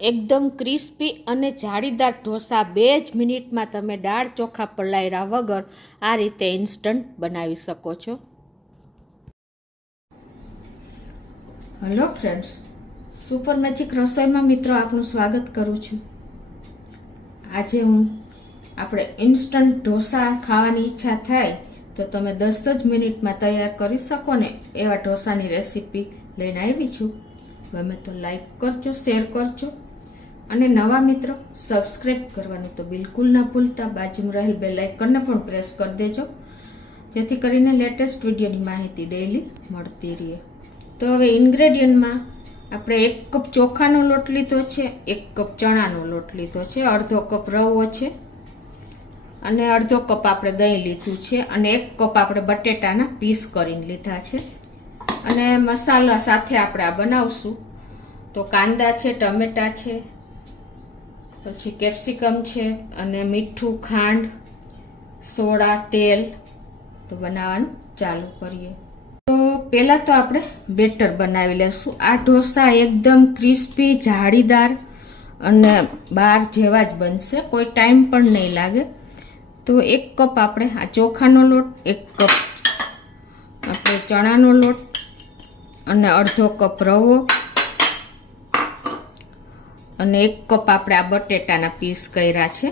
એકદમ ક્રિસ્પી અને જાળીદાર ઢોસા 2 જ મિનિટમાં તમે દાળ ચોખા પલાળ્યા વગર આ રીતે ઇન્સ્ટન્ટ બનાવી શકો છો. હેલો ફ્રેન્ડ્સ, સુપર મેજિક રસોઈમાં મિત્રો આપનું સ્વાગત કરું છું. આજે આપણે ઇન્સ્ટન્ટ ઢોસા ખાવાની ઈચ્છા થાય તો તમે 10 જ મિનિટમાં તૈયાર કરી શકો ને એવા ઢોસાની રેસીપી લઈને આવી છું. ગમે તો લાઈક કરજો, શેર કરજો અને નવા મિત્રો સબસ્ક્રાઈબ કરવાનું તો બિલકુલ ના ભૂલતા. બાજુમાં રહેલ બેલ આઇકનને પણ પ્રેસ કરી દેજો, જેથી કરીને લેટેસ્ટ વિડીયોની માહિતી ડેઈલી મળતી રહે. તો હવે ઇન્ગ્રેડિયન્ટમાં આપણે 1 કપ ચોખાનો લોટ લીધો છે, 1 કપ ચણાનો લોટ લીધો છે, અડધો કપ રવો છે અને અડધો કપ આપણે દહીં લીધું છે અને 1 કપ આપણે બટેટાના પીસ કરીને લીધા છે. અને મસાલા સાથે આપણે આ બનાવશું તો કાંદા છે, ટમેટા છે, પછી કેપ્સિકમ છે અને મીઠું, ખાંડ, સોડા, તેલ. તો બનાવવાનું ચાલુ કરીએ. તો પહેલાં તો આપણે બેટર બનાવી લેશું. આ ઢોસા એકદમ ક્રિસ્પી, જાળીદાર અને બાર જેવા જ બનશે, કોઈ ટાઈમ પણ નહીં લાગે. તો 1 કપ આપણે આ ચોખાનો લોટ, 1 કપ આપણે ચણાનો લોટ અને અડધો કપ રવો અને 1 કપ આપણે આ બટેટાના પીસ કર્યા છે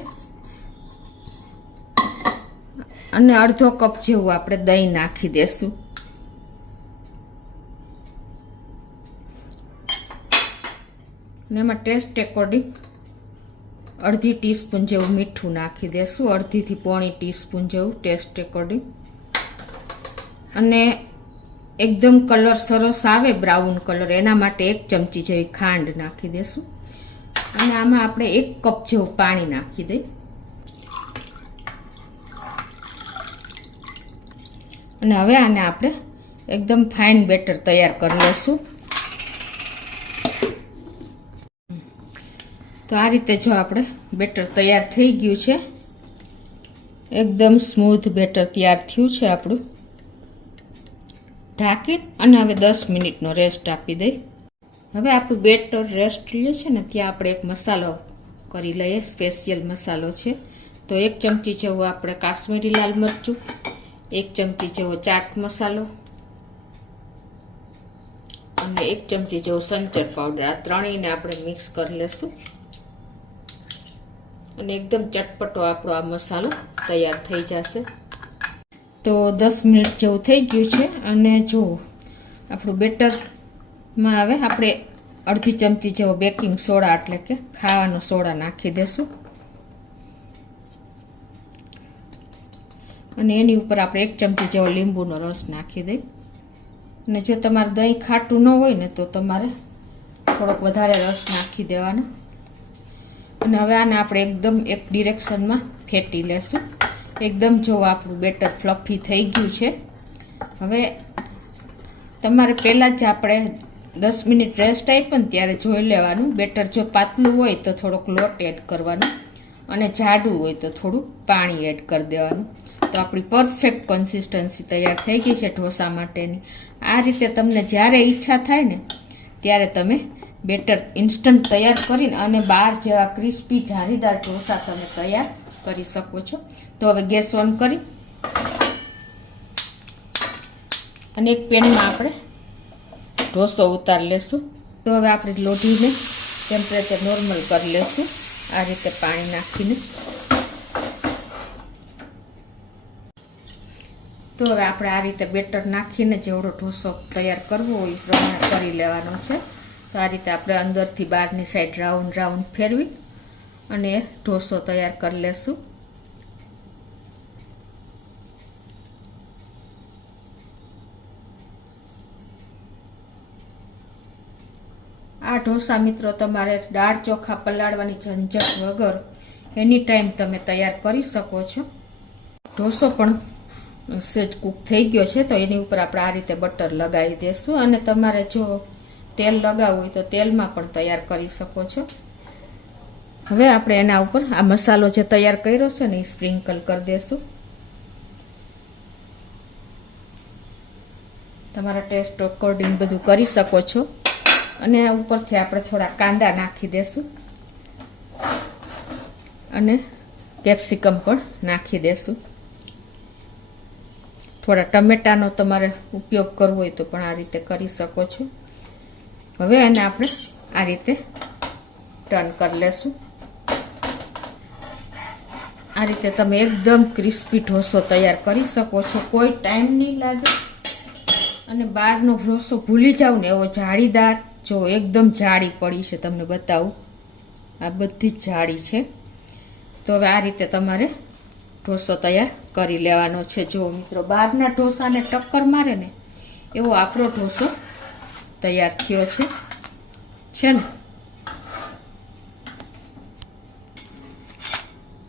અને અડધો કપ જેવું આપણે દહીં નાખી દેશું. અને એમાં ટેસ્ટ એકોર્ડિંગ અડધી ટીસ્પૂન જેવું મીઠું નાખી દેશું, અડધીથી પોણી ટીસ્પૂન જેવું ટેસ્ટ એકોર્ડિંગ. અને એકદમ કલર સરસ આવે, બ્રાઉન કલર, એના માટે 1 ચમચી જેવી ખાંડ નાખી દેશું. અને આમાં આપણે 1 કપ જેવું પાણી નાખી દઈએ અને હવે આને આપણે એકદમ ફાઇન બેટર તૈયાર કરી લઈશું. તો આ રીતે જો આપણે બેટર તૈયાર થઈ ગયું છે, એકદમ સ્મૂથ બેટર તૈયાર થયું છે આપણું. ઢાંકી અને હવે 10 મિનિટનો રેસ્ટ આપી દઈ. હવે આપણું બેટર રેસ્ટ લ્યું છે ને ત્યાં આપણે એક મસાલો કરી લઈએ. સ્પેશિયલ મસાલો છે. તો 1 ચમચી જેવું આપણે કાશ્મીરી લાલ મરચું, 1 ચમચી જેવો ચાટ મસાલો અને 1 ચમચી જેવો સંચર પાવડર. આ ત્રણેયને આપણે મિક્સ કરી લેશું અને એકદમ ચટપટો આપણો આ મસાલો તૈયાર થઈ જશે. તો 10 મિનિટ જેવું થઈ ગયું છે અને જો આપણું બેટરમાં હવે આપણે અડધી ચમચી જેવો બેકિંગ સોડા એટલે કે ખાવાનો સોડા નાખી દેશું અને એની ઉપર આપણે 1 ચમચી જેવો લીંબુનો રસ નાખી દઈ. અને જો તમારે દહીં ખાટું ન હોય ને તો તમારે થોડોક વધારે રસ નાખી દેવાનો. અને હવે આને આપણે એકદમ એક ડિરેક્શનમાં ફેટી લેશું. એકદમ જો આપણું બેટર ફ્લફી થઈ ગયું છે. હવે તમારે પહેલાં જ આપણે 10 મિનિટ રેસ્ટ આપ્યો ને ત્યારે જોઈ લેવાનું. બેટર જો પાતળું હોય તો થોડોક લોટ એડ કરવાનો અને જાડું હોય તો થોડું પાણી એડ કરી દેવાનું. તો આપણી પરફેક્ટ કન્સિસ્ટન્સી તૈયાર થઈ ગઈ છે ઢોસા માટેની. આ રીતે તમને જ્યારે ઈચ્છા થાય ને ત્યારે તમે બેટર ઇન્સ્ટન્ટ તૈયાર કરીને અને બાર જેવા ક્રિસ્પી જાળીદાર ઢોસા તમે તૈયાર કરી શકો છો. તો હવે ગેસ ઓન કરી અને એક પેનમાં આપણે ઢોસો ઉતારી લેશું. તો હવે આપણે લોઢીને ટેમ્પરેચર નોર્મલ કરી લેશું આ રીતે પાણી નાખીને. તો હવે આપણે આ રીતે બેટર નાખીને જેવડો ઢોસો તૈયાર કરવો હોય એ પ્રમાણે કરી લેવાનો છે. તો આ રીતે આપણે અંદરથી બહારની સાઈડ રાઉન્ડ રાઉન્ડ ફેરવી અને ઢોસો તૈયાર કરી લેશું. આ ઢોસા મિત્રો તમારે દાળ ચોખા પલાળવાની ઝંઝટ વગર એની ટાઈમ તમે તૈયાર કરી શકો છો. ઢોસો પણ સેજ કૂક થઈ ગયો છે તો એની ઉપર આપણે આ રીતે બટર લગાવી દઈશું. અને તમારે જો તેલ લગાવવું હોય તો તેલમાં પણ તૈયાર કરી શકો છો. હવે આપણે એના ઉપર આ મસાલો જે તૈયાર કર્યો છે ને એ સ્પ્રિંકલ કરી દઈશું. તમારા ટેસ્ટ અકોર્ડિંગ બધું કરી શકો છો. અને ઉપરથી આપણે થોડા કાંદા નાખી દેશું અને કેપ્સિકમ પણ નાખી દેશું. થોડા ટમેટાનો તમારે ઉપયોગ કરવો હોય તો પણ આ રીતે કરી શકો છો. હવે એને આપણે આ રીતે ટર્ન કરી લેશું. આ રીતે તમે એકદમ ક્રિસ્પી ઢોસો તૈયાર કરી શકો છો. કોઈ ટાઈમ નહીં લાગે અને બહારનો ઢોસો ભૂલી જાવ ને એવો જાળીદાર. જો એકદમ જાડી પડી છે, તમને બતાવું, આ બધી જ જાડી છે. તો હવે આ રીતે તમારે ઢોસો તૈયાર કરી લેવાનો છે. જો મિત્રો, બહારના ઢોસાને ટક્કર મારે ને એવો આપણો ઢોસો તૈયાર થયો છે ને.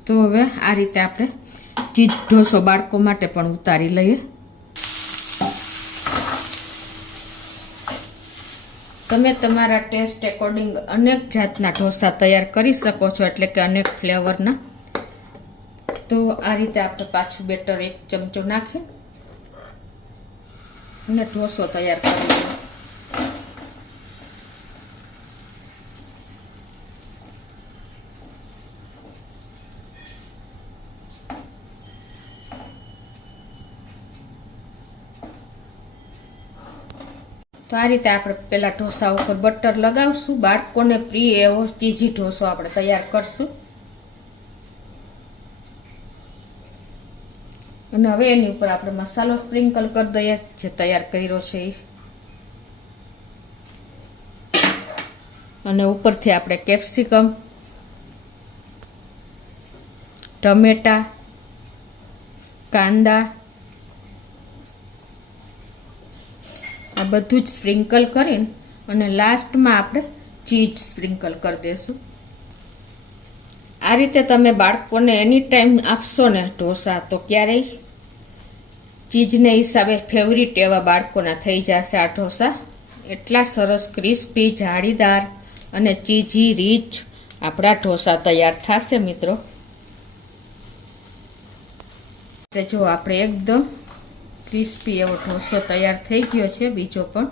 તો હવે આ રીતે આપણે ચીઝ ઢોસો બાળકો માટે પણ ઉતારી લઈએ. તમે તમારા ટેસ્ટ એકોર્ડિંગ અનેક જાતના ઢોસા તૈયાર કરી શકો છો, એટલે કે અનેક ફ્લેવરના. તો આ રીતે આપણે પાછું બેટર 1 ચમચો નાખી અને ઢોસો તૈયાર કરી લઈએ. તો આ રીતે આપણે પેલા ઢોસા ઉપર બટર લગાવશું. બાળકોને પ્રિય એવો ચીઝી ઢોસો આપણે તૈયાર કરશું. અને હવે એની ઉપર આપણે મસાલો સ્પ્રિંકલ કરી દઈએ જે તૈયાર કર્યો છે એ. અને ઉપરથી આપણે કેપ્સિકમ, ટમેટા, કાંદા આ બધું જ સ્પ્રિંકલ કરીને અને લાસ્ટમાં આપણે ચીઝ સ્પ્રિંકલ કરી દઈશું. આ રીતે તમે બાળકોને એની ટાઈમ આપશો ને ઢોસા, તો ક્યારેય ચીઝને હિસાબે ફેવરિટ એવા બાળકોના થઈ જશે આ ઢોસા. એટલા સરસ ક્રિસ્પી, જાળીદાર અને ચીઝી રીચ આપણા ઢોસા તૈયાર થશે મિત્રો. જો આપણે એકદમ ક્રિસ્પી એવો ઢોસો તૈયાર થઈ ગયો છે. બીજો પણ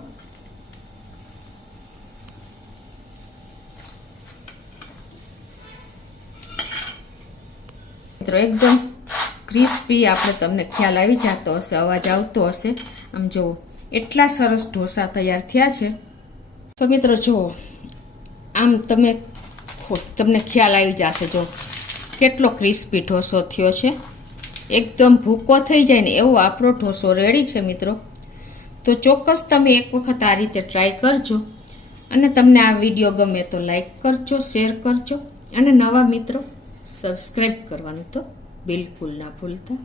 મિત્રો એકદમ ક્રિસ્પી, આપણે તમને ખ્યાલ આવી જતો હશે, અવાજ આવતો હશે. આમ જુઓ, એટલા સરસ ઢોસા તૈયાર થયા છે. તો મિત્રો જુઓ, આમ તમને ખ્યાલ આવી જશે જો કેટલો ક્રિસ્પી ઢોસો થયો છે. એકદમ ભૂકો થઈ જાય ને એવો આપણો ઢોસો રેડી છે મિત્રો. તો ચોક્કસ તમે એક વખત આ રીતે ટ્રાય કરજો. અને તમને આ વિડીયો ગમે તો લાઈક કરજો, શેર કરજો અને નવા મિત્રો સબસ્ક્રાઈબ કરવાનું તો બિલકુલ ના ભૂલતા.